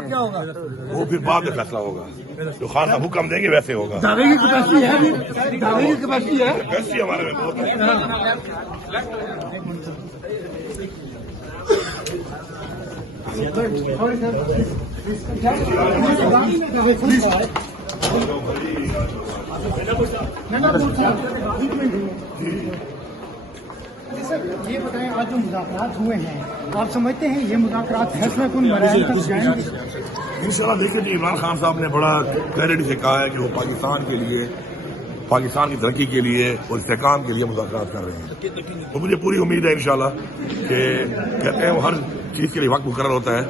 وہ پھر بعد میں فیصلہ ہوگا، جو خان صاحب حکم دیں گے ویسے ہوگا۔ کیپیسٹی ہمارے میں بہت ہے۔ سر یہ بتائیں، آج جو مذاکرات ہوئے ہیں آپ سمجھتے ہیں یہ مذاکرات فیصلہ کن مراحل تک جائیں گے؟ انشاءاللہ دیکھیں جی، عمران خان صاحب نے بڑا کلیئرٹی سے کہا ہے کہ وہ پاکستان کے لیے، پاکستان کی ترقی کے لیے اور استحکام کے لیے مذاکرات کر رہے ہیں۔ تو مجھے پوری امید ہے انشاءاللہ کہ کہتے ہیں وہ ہر چیز کے لیے وقت مقرر ہوتا ہے،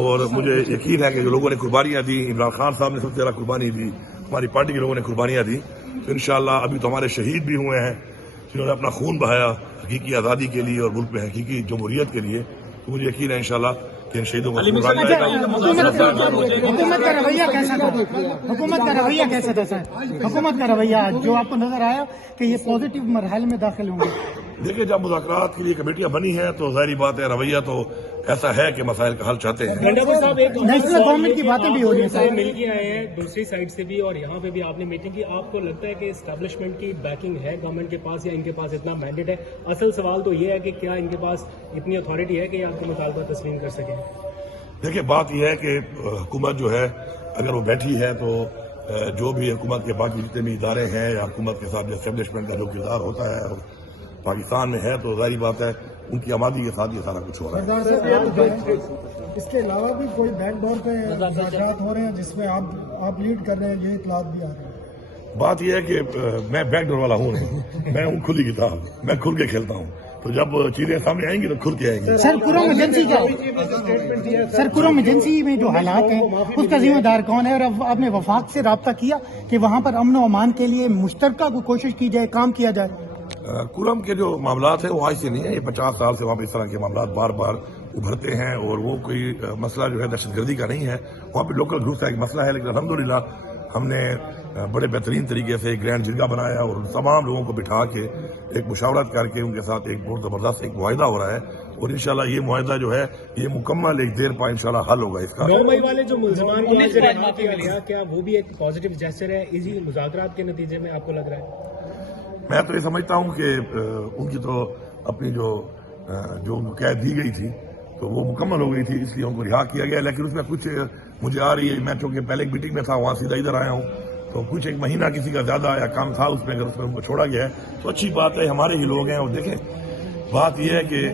اور مجھے یقین ہے کہ جو لوگوں نے قربانیاں دی، عمران خان صاحب نے سب سے زیادہ قربانی دی، ہماری پارٹی کے لوگوں نے قربانیاں دی، تو انشاءاللہ ابھی تو ہمارے شہید بھی ہوئے ہیں جنہوں نے اپنا خون بہایا حقیقی آزادی کے لیے اور ملک میں حقیقی جمہوریت کے لیے، تو مجھے یقین ہے انشاءاللہ کہ ان شہیدوں کو حکومت کا رویہ کیسا تھا؟ حکومت کا رویہ کیسا تھا سر؟ حکومت کا رویہ جو آپ کو نظر آیا کہ یہ پازیٹیو مرحلے میں داخل ہوں گے؟ دیکھیں، جب مذاکرات کے لیے کمیٹیاں بنی ہیں تو ظاہری بات ہے رویہ تو ایسا ہے کہ مسائل کا حل چاہتے ہیں۔ نیشنل گورنمنٹ کی باتیں بھی ہو رہی ہیں، مل کے آئے ہیں دوسری سائڈ سے بھی، اور یہاں پہ بھی آپ نے میٹنگ کی، آپ کو لگتا ہے کہ اسٹیبلشمنٹ کی بیکنگ ہے گورنمنٹ کے پاس، یا ان کے پاس اتنا مینڈیٹ ہے؟ اصل سوال تو یہ ہے کہ کیا ان کے پاس اتنی اتھارٹی ہے کہ یہ آپ کو مطالبہ تسلیم کر سکیں؟ دیکھیں، بات یہ ہے کہ حکومت جو ہے اگر وہ بیٹھی ہے تو جو بھی حکومت کے باقی جتنے بھی ادارے ہیں یا حکومت کے ساتھ اسٹیبلشمنٹ کا جو کردار ہوتا ہے اور پاکستان میں ہے، تو ظاہری بات ہے ان کی آمادی کے ساتھ یہ سارا کچھ ہو رہا ہے۔ اس کے علاوہ بھی کوئی بیک ڈور پہ مذاکرات ہو رہے ہیں جس میں آپ لیڈ کر رہے ہیں، یہ اطلاعات بھی آ رہی ہیں؟ بات یہ ہے کہ میں بیک ڈور والا ہوں نہیں، میں ہوں کھلی کتاب، میں کھل کے کھیلتا ہوں، تو جب چیزیں سامنے آئیں گی تو کھل کے آئیں گی۔ سر قرم ایجنسی میں جو حالات ہیں اس کا ذمہ دار کون ہے، اور آپ نے وفاق سے رابطہ کیا کہ وہاں پر امن و امان کے لیے مشترکہ کو کوشش کی جائے، کام کیا جائے؟ قرم کے جو معاملات ہیں وہ آج سے نہیں ہے، یہ 50 سال سے وہاں پہ اس طرح کے معاملات بار بار ابھرتے ہیں، اور وہ کوئی مسئلہ جو ہے دہشت گردی کا نہیں ہے، وہاں پہ لوکل گروپ کا ایک مسئلہ ہے، لیکن الحمدللہ ہم نے بڑے بہترین طریقے سے ایک گرینڈ جرگہ بنایا اور تمام لوگوں کو بٹھا کے ایک مشاورت کر کے ان کے ساتھ ایک بہت زبردست ایک معاہدہ ہو رہا ہے، اور انشاءاللہ یہ معاہدہ جو ہے یہ مکمل ایک دیر پا انشاءاللہ حل ہوگا اس کا۔ 9 مئی والے جو ملزمان کو رہا گیا، کیا وہ بھی ایک پازیٹیو جیسچر ہے اسی مذاکرات کے نتیجے میں آپ کو لگ رہا ہے؟ میں تو یہ سمجھتا ہوں کہ ان کی تو اپنی جو قید دی گئی تھی تو وہ مکمل ہو گئی تھی، اس لیے ان کو رہا کیا گیا، لیکن اس میں کچھ مجھے آ رہی ہے، میں چونکہ پہلے ایک میٹنگ میں تھا وہاں سیدھا ادھر آیا ہوں، تو کچھ ایک مہینہ کسی کا زیادہ یا کام تھا اس میں، اگر اس میں ان کو چھوڑا گیا ہے تو اچھی بات ہے، ہمارے ہی لوگ ہیں۔ اور دیکھیں، بات یہ ہے کہ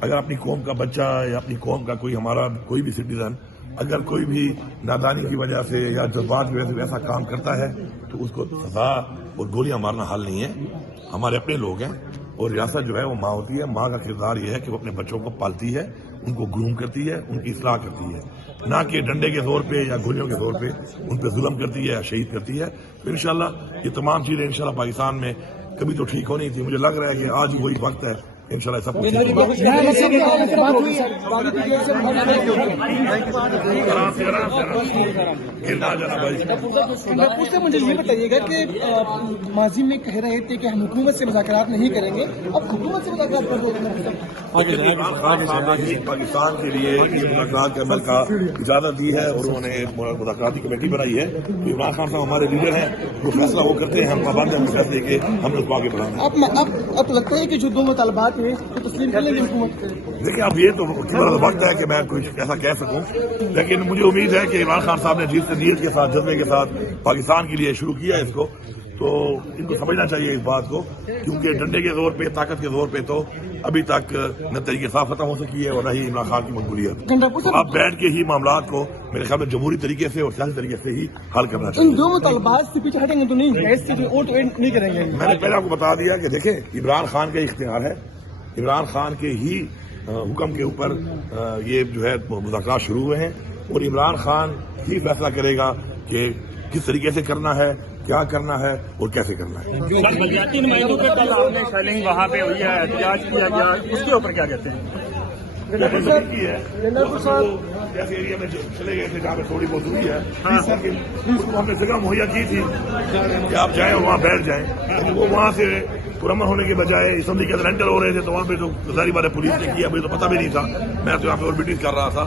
اگر اپنی قوم کا بچہ یا اپنی قوم کا کوئی ہمارا کوئی بھی سٹیزن اگر کوئی بھی نادانی کی وجہ سے یا جذبات کی وجہ سے ایسا کام کرتا ہے تو اس کو سزا اور گولیاں مارنا حل نہیں ہے۔ ہمارے اپنے لوگ ہیں، اور ریاست جو ہے وہ ماں ہوتی ہے، ماں کا کردار یہ ہے کہ وہ اپنے بچوں کو پالتی ہے، ان کو گروم کرتی ہے، ان کی اصلاح کرتی ہے، نہ کہ ڈنڈے کے زور پہ یا گولیوں کے زور پہ ان پہ ظلم کرتی ہے یا شہید کرتی ہے۔ تو انشاءاللہ یہ تمام چیزیں انشاءاللہ پاکستان میں کبھی تو ٹھیک ہونی تھی، مجھے لگ رہا ہے کہ آج وہی وقت ہے انشاءاللہ سب کچھ ٹھیک ہوگا۔ مجھے یہ بتائیے گا کہ ماضی میں کہہ رہے تھے کہ ہم حکومت سے مذاکرات نہیں کریں گے، اب حکومت سے مذاکرات کر رہے ہیں؟ پاکستان کے لیے یہ مذاکرات کرنے کا اجازت دی ہے، اور انہوں نے مذاکراتی کمیٹی بنائی ہے۔ عمران خان صاحب ہمارے لیڈر ہیں، جو فیصلہ وہ کرتے ہیں، ہم پابند ہیں فیصلے کے، ہم اس کو آگے بڑھانا ہے۔ اب لگتا ہے کہ جو دو مطالبات ہیں تو تسلیم کر لیں گے حکومت؟ دیکھیں، اب یہ تو وقت ہے کہ میں کچھ ایسا کہہ سکوں، لیکن مجھے امید ہے کہ عمران خان صاحب نے جس نیت کے ساتھ، جذبے کے ساتھ پاکستان کے لیے شروع کیا ہے اس کو، تو ان کو سمجھنا چاہیے اس بات کو، کیونکہ ڈنڈے کے زور پہ، طاقت کے زور پہ تو ابھی تک نہ طریقے صاف ختم ہو سکی ہے اور نہ ہی عمران خان کی مقبولیت۔ اب بیٹھ کے ہی معاملات کو میرے خیال میں جمہوری طریقے سے اور سیاسی طریقے سے ہی حل کرنا چاہیے۔ ان دو مطالبات سے پیچھے ہٹیں گے تو نہیں کریں گے؟ میں نے پہلے آپ کو بتا دیا کہ دیکھیں، عمران خان کا اختیار ہے، عمران خان کے ہی حکم کے اوپر یہ جو ہے مذاکرات شروع ہوئے ہیں، اور عمران خان ہی فیصلہ کرے گا کہ کس طریقے سے کرنا ہے، کیا کرنا ہے اور کیسے کرنا ہے۔ بلدیاتی نمائندوں کے کل آپ نے شیلنگ وہاں پہ ہوئی ہے، احتجاج کیا گیا، اس کے اوپر کیا کہتے ہیں؟ جیسے ایریا میں چلے گئے تھے جہاں پہ تھوڑی بہت ہوئی ہے، ہم نے جگہ مہیا کی تھی کہ آپ جائیں اور وہاں بیٹھ جائیں، لیکن وہ وہاں سے پرامن ہونے کے بجائے اسمبلی کے اندر انٹر ہو رہے تھے، تو وہاں پہ تو ظاہری بات ہے پولیس نے کیا، مجھے تو پتہ بھی نہیں تھا، میں تو یہاں پہ اور میٹنگ کر رہا تھا،